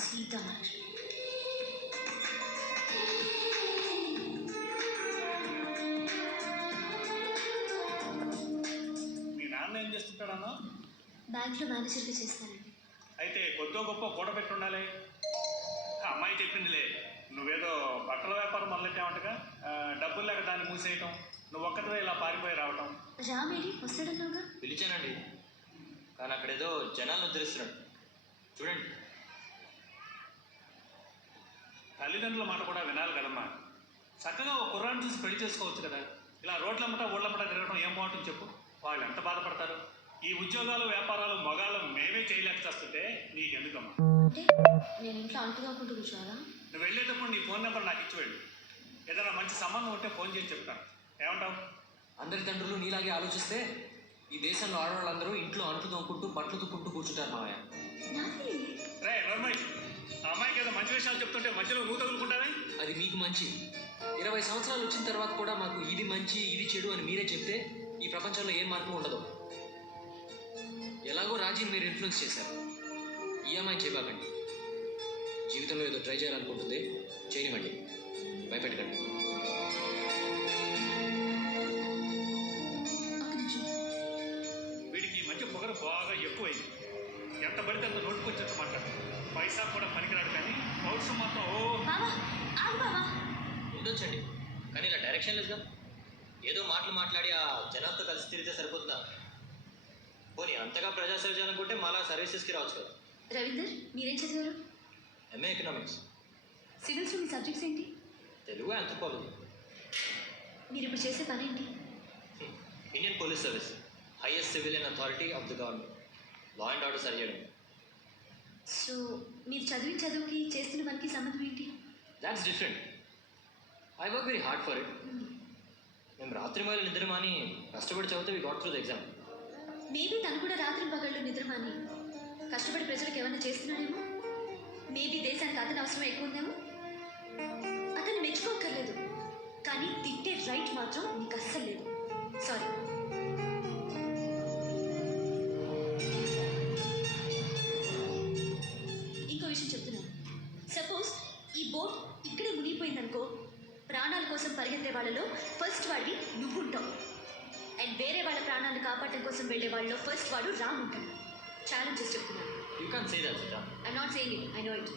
సీత మహర్షి. మీ నాన్న ఏం చేస్తుంటాడన్నా? బ్యాంక్లో మేనేజర్గా చేస్తానండి. అయితే కొద్దో గొప్ప కూడబెట్టి ఉండాలి. అమ్మాయి చెప్పిందిలే, నువ్వేదో బట్టల వ్యాపారం మొదలెట్టావంటగా, డబ్బులు లేక దాన్ని మూసేయటం, నువ్వు ఒక్కటివే ఇలా పారిపోయి రావటం. రామేడి వస్తాడన్నావుగా? పిలిచానండి, కానీ అక్కడేదో జనాలను ఉద్ధరిస్తున్నాడు. చూడండి. తల్లిదండ్రుల మాట కూడా వినాలి కదమ్మా. చక్కగా ఒక కుర్రాన్ని చూసి పెళ్లి చేసుకోవచ్చు కదా. ఇలా రోడ్లమ్మట ఊళ్ళమ్మట తిరగడం ఏం బాగుంటుంది చెప్పు. వాళ్ళు ఎంత బాధపడతారు. ఈ ఉద్యోగాలు వ్యాపారాలు మగాళ్ళు మేమే చేయలేక చేస్తుంటే నీకెందుకమ్మా? అంటే నేను ఇంట్లో అంటుకోకుండా కూర్చోవాలా? నువ్వు వెళ్ళేటప్పుడు నీ ఫోన్ నెంబర్ నాకు ఇచ్చి వెళ్ళు. ఏదైనా మంచి సంబంధం ఉంటే ఫోన్ చేసి చెప్తాను. ఏమంటావు? అందరి తండ్రులు నీలాగే ఆలోచిస్తే ఈ దేశంలో ఆడవాళ్ళందరూ ఇంట్లో అంట్లు తోముకుంటూ బట్టలు తుక్కుంటూ కూర్చుంటారు మావయ్య. రే నర్మయ్, ఆ అమ్మాయికి ఏదో మంచి విషయాలు చెప్తుంటే మధ్యలో నువ్వు తగులుకుంటావే. అది మీకు మంచి. 20 సంవత్సరాలు వచ్చిన తర్వాత కూడా మాకు ఇది మంచి ఇది చెడు అని మీరే చెప్తే ఈ ప్రపంచంలో ఏం మార్పు ఉండదు. ఎలాగో రాజీని మీరు ఇన్ఫ్లుయెన్స్ చేశారు. ఈఎంఐ చేయబాకండి. జీవితంలో ఏదో ట్రై చేయాలనుకుంటుంది, చేయనివ్వండి, భయపెట్టకండి. వీడికి ఈ మధ్య పొగరు బాగా ఎక్కువైంది. ఎంత పడితే అంత నోటుకొచ్చేట్టు మాట్లాడు. పైసా కూడా పనికిరాడు, కానీ పౌరుషం మాత్రం ఉండొచ్చండి, కానీ ఇలా డైరెక్షన్ లేదుగా. ఏదో మాట్లాడి ఆ జనాలతో కలిసి తిరిగితే సరిపోతుందా? పోనీ అంతగా ప్రజాసేవ చేయాలనుకుంటే మాలా సర్వీసెస్కి రావచ్చు కదా. రవీందర్, మీరేం చదివారు? MA economics. సివిల్స్లో మీ సబ్జెక్ట్స్ ఏంటి? తెలుగు, ఆంథ్రోపాలజీ. మీరు ఇప్పుడు చేసే పని ఏంటి? Indian police service, highest civilian authority of the government. Law and order సరి చేయడం. సో మీరు చదివిన చదువుకి చేస్తున్న పనికి సంబంధం ఏంటి? That's different. I work very hard for it. మేము రాత్రి వేళ నిద్ర మాని కష్టపడి చదివితే we got through the exam. Maybe తను కూడా రాత్రి పగళ్ళు నిద్రమాని కష్టపడి ప్రజలకు ఏమైనా చేస్తున్నాడేమో. మేబీ దేశానికి అతని అవసరం ఎక్కువ ఉందేమో. అతన్ని మెచ్చుకోక్కర్లేదు, కానీ తిట్టే రైట్ మాత్రం నీకు అస్సలు లేదు. సారీ. ఇంకో విషయం చెప్తున్నాను. సపోజ్ ఈ బోట్ ఇక్కడే మునిగిపోయిందనుకో, ప్రాణాల కోసం పరిగెత్తే వాళ్ళలో ఫస్ట్ వాడివి నువ్వు ఉంటావు. అండ్ వేరే వాళ్ళ ప్రాణాలను కాపాడటం కోసం వెళ్ళే వాళ్ళలో ఫస్ట్ వాడు రామ్ ఉంటాడు. ఛాలెంజెస్ చెప్తున్నాను. You can't say that, Sita. I'm not saying it, I know it.